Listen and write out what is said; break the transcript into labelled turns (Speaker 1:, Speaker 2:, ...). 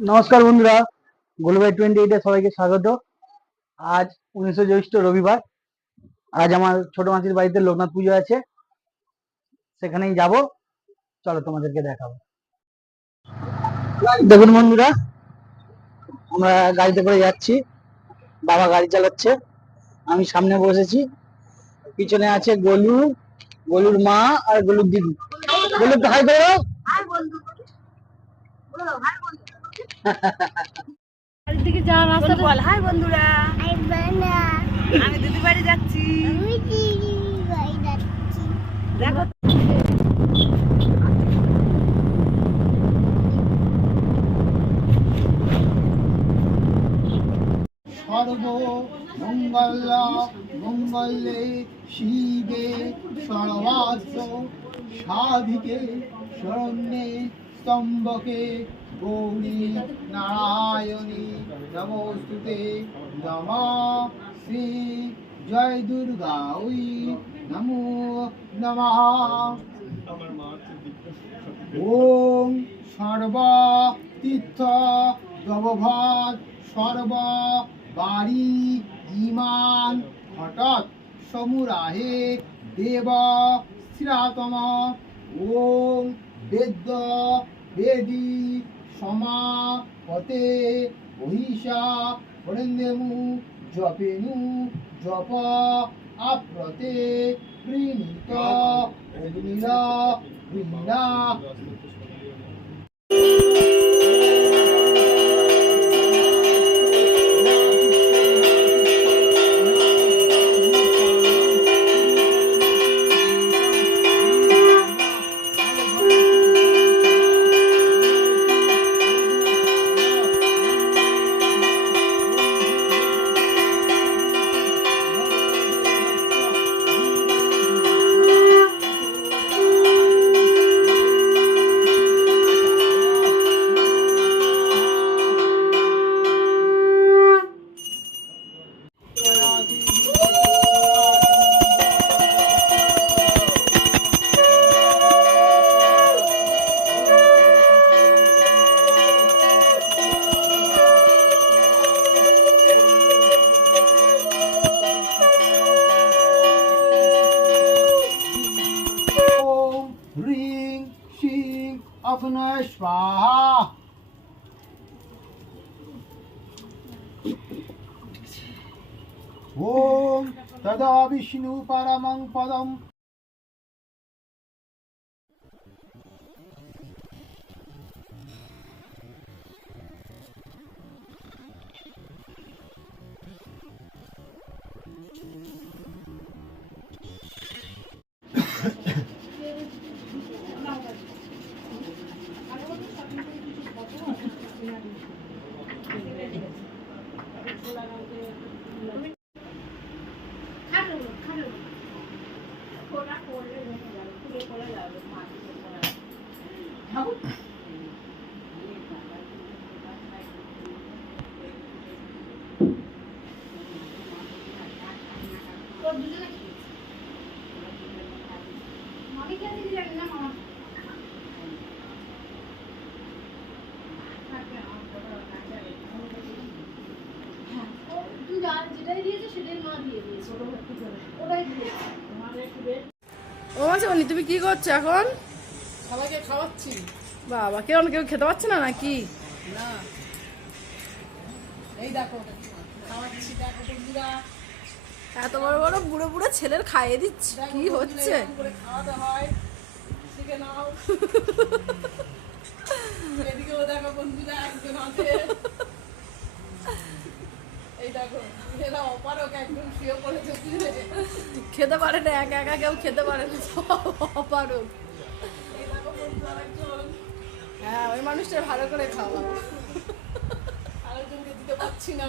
Speaker 1: নমস্কার বন্ধুরা গোলবাই টোয়েন্টি এইটে সবাইকে স্বাগত। আজ উনিশশো জ্যৈষ্ঠ রবিবার। আজ আমার ছোট মাসির বাড়িতে লোকনাথ পুজো আছে। সেখানেই যাব। চলো তোমাদেরকে দেখাবো। দেখুন বন্ধুরা, আমরা গাড়িতে করে যাচ্ছি। বাবা গাড়ি চালাচ্ছে। আমি সামনে বসেছি। পিছনে আছে গলু, গোলুর মা আর গলুর দিদি। গোলু তো হাই করো।
Speaker 2: হাই বন্ধু। বন্ধু। দিকে যাওয়ার রাস্তা বল। হাই বন্ধুরা। আমি দিদি বাড়ি যাচ্ছি। দেখো।
Speaker 3: সর্ব মঙ্গল মঙ্গলে শিবে সর্বাস্ত সাধিকে শরণ্যে স্তম্ভকে গৌরী নারায়ণী নমস্তুতে নমা শ্রী জয় দুর্গা ওই নমো নমঃ ওম সর্ব তীর্থ জগভাত সর্ব বাড়ি ইমান হঠাৎ সমুরাহে দেব শ্রীরাতম ওম বেদ্য বেদি সমা পতে বহিষা হরেন্দেমু জপেনু জপ আপ্রতে প্রীণিত অগ্নিরা বৃন্দা অগ্নয় স্বাহা। ওম তদা বিষ্ণু পরমং
Speaker 4: ও মাসি তুমি কি করছ এখন?
Speaker 3: সবাইকে খাওয়াচ্ছি।
Speaker 4: বাবা কেউ কেউ খেতে পারছে না নাকি?
Speaker 3: না। এই দেখো খাওয়াচ্ছি দেখো বন্ধুরা।
Speaker 4: এত বড় বড় বুড়ো বুড়ো ছেলের খাইয়ে দিচ্ছে কি হচ্ছে?
Speaker 3: খাওয়াতে হয়। শিখে নাও। এদিকেও দেখো বন্ধুরা একজন আছে। অপারক
Speaker 4: খেতে পারে না একা একা কেউ খেতে পারে না পারো ভালো করে খাওয়া।
Speaker 3: আরেকজনকে দিতে পারছি না।